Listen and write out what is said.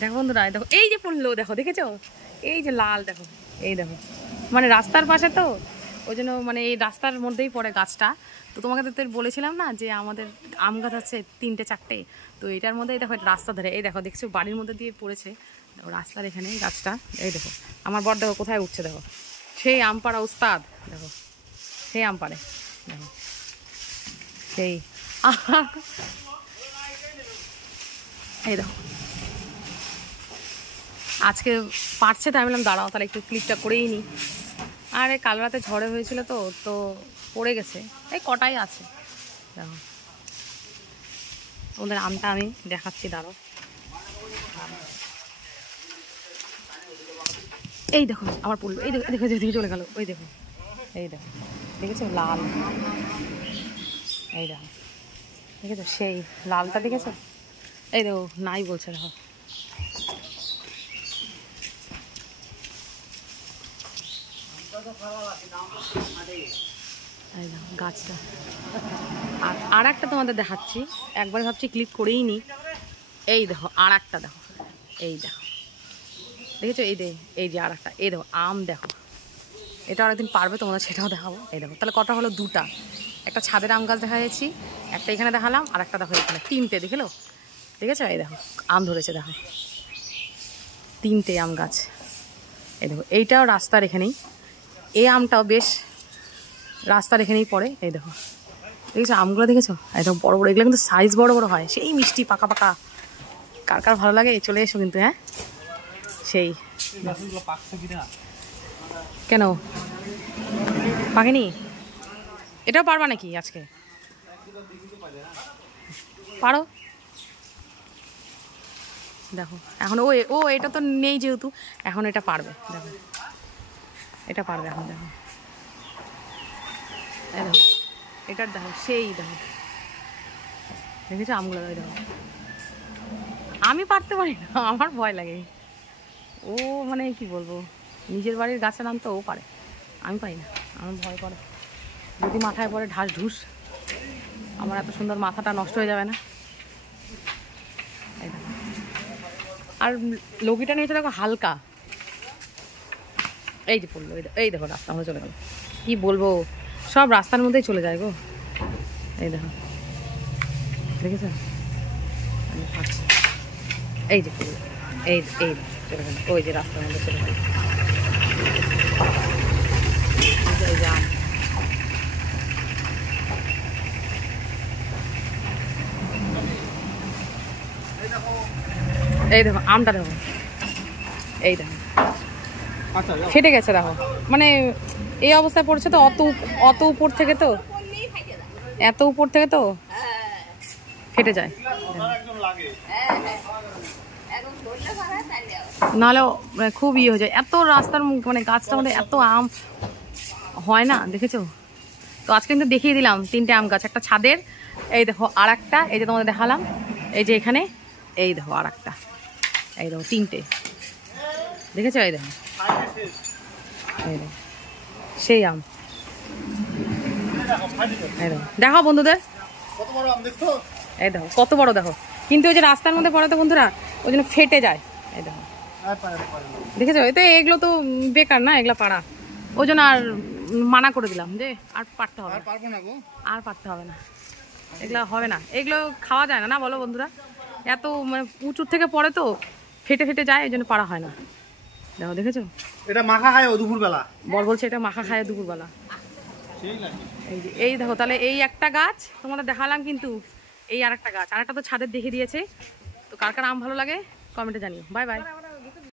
দেখো বন্ধুরা, দেখো এই যে পড়লো, দেখো দেখেছো, এই যে লাল, দেখো এই দেখো, মানে রাস্তার পাশে তো ওই জন্য মানে এই রাস্তার মধ্যেই পড়ে গাছটা। তো তোমাকে তো বলেছিলাম না যে আমাদের আম গাছ আছে 3টে 4টে, তো এটার মধ্যে দেখো রাস্তা ধরে, এই দেখো দেখছো বাড়ির মধ্যে দিয়ে পড়েছে, দেখো রাস্তার এখানে গাছটা। এই দেখো আমার বর দেখো কোথায় উঠছে, দেখো সেই আম পাড়া উস্তাদ, দেখো সেই আম পাড়ে, দেখো সেই এই দেখো আজকে পারছে, তাই বললাম দাঁড়াও তাহলে একটু ক্লিপটা করেই নিই। আর এই কাল রাতে ঝড়ে হয়েছিল তো তো পড়ে গেছে, এই কটাই আছে। দেখো ওদের আমটা আমি দেখাচ্ছি, দাঁড়াও। এই দেখো আবার পড়লো, এই দেখো দেখো দেখে চলে গেল, ওই দেখো এই দেখো দেখেছো লাল, এই দেখো দেখেছো সেই লালটা দেখেছো, এই দেখো নাই বলছে, দেখো এই দেখো গাছটা। আর একটা তোমাদের দেখাচ্ছি, একবার ভাবছি ক্লিক করেই নি। এই দেখো আর একটা, দেখো এই দেখো দেখেছো, এই যে আর একটা, এই দেখো আম, দেখো এটা আরেকদিন পারবে তোমাদের সেটাও দেখাবো। এই দেখো তাহলে কটা হলো, দুটা, একটা ছাদের আম গাছ দেখা যাচ্ছি, একটা এখানে দেখালাম, আর একটা দেখো এখানে, 3টে দেখেলো, দেখেছো এই দেখো আম ধরেছে, দেখো 3টে আম গাছ। এই দেখো এইটাও রাস্তার এখানেই, এই আমটাও বেশ রাস্তার এখানেই পড়ে। এই দেখো দেখেছো আমগুলো, দেখেছো একদম বড় বড়, এগুলো কিন্তু সাইজ বড় বড় হয়, সেই মিষ্টি পাকা পাকা। কার কার ভালো লাগে চলে এসো কিন্তু, হ্যাঁ সেই। কেন পাকেনি? এটাও পারবা নাকি আজকে? পারো, দেখো এখন ও এটা তো নেই যেহেতু, এখন এটা পারবে, দেখো এটা পারবে এখন, দেখো দেখো এটার দেখো সেই, দেখো দেখেছো আমগুলো, দেখো আমি পারতে পারি না, আমার ভয় লাগে। ও মানে কি বলবো, নিজের বাড়ির গাছের আম তো ও পারে, আমি পারি না, আমার ভয় করে যদি মাথায় পড়ে ঢাস ঢুস, আমার এত সুন্দর মাথাটা নষ্ট হয়ে যাবে না। আর লগিটা নিয়েছে দেখো হালকা, এই যে পড়লো, এই দেখো রাস্তা আমরা চলে গেল, কি বলবো সব রাস্তার মধ্যেই চলে যায় গো। এই দেখো দেখেছো, এই যে পড়লো, এই চলে গেল, ওই যে রাস্তার মধ্যে চলে গেল, এই যে আম। এই দেখো আমটা, দেখো এই দেখো ফেটে গেছে, দেখো মানে এই অবস্থায় পড়ছে তো, অত উপর থেকে তো, এত উপর থেকে তো ফেটে যায়, নাহলে খুব ইয়ে হয়ে যায়। এত রাস্তার মানে গাছটার মধ্যে এত আম হয় না, দেখেছো তো আজকে কিন্তু দেখিয়ে দিলাম 3টে আম গাছ, একটা ছাদের, এই দেখো আর একটা, এই যে তোমাদের দেখালাম, এই যে এখানে, এই দেখো আর একটা, এই দেখো 3টে দেখেছো, এই দেখো এই দেখো সেই আম, এই দেখো দেখো বন্ধুদের, এই দেখো কত বড়, দেখো কিন্তু ওই যে রাস্তার মধ্যে পড়ে তো বন্ধুরা, ওই জন্য ফেটে যায়। এই দেখো দেখেছো, এতে এগুলো তো বেকার না, এগুলো পাড়া, ওই জন্য আর মানা করে দিলাম যে আর পারতে হবে, আর পারতে হবে না, এগুলো হবে না, এগুলো খাওয়া যায় না, না বলো বন্ধুরা, এত মানে উঁচুর থেকে পড়ে তো ফেটে ফেটে যায়, এই জন্য পারা হয় না। দেখো দেখেছো, এটা মাখা খায় দুপুরবেলা, বর বলছে এটা মাখা খায় দুপুরবেলা। এই দেখো তাহলে এই একটা গাছ তোমাদের দেখালাম, কিন্তু এই আর একটা গাছ, আর একটা তো ছাদের দেখে দিয়েছে। তো কার কার আম ভালো লাগে কমেন্টে জানিও। Bye bye.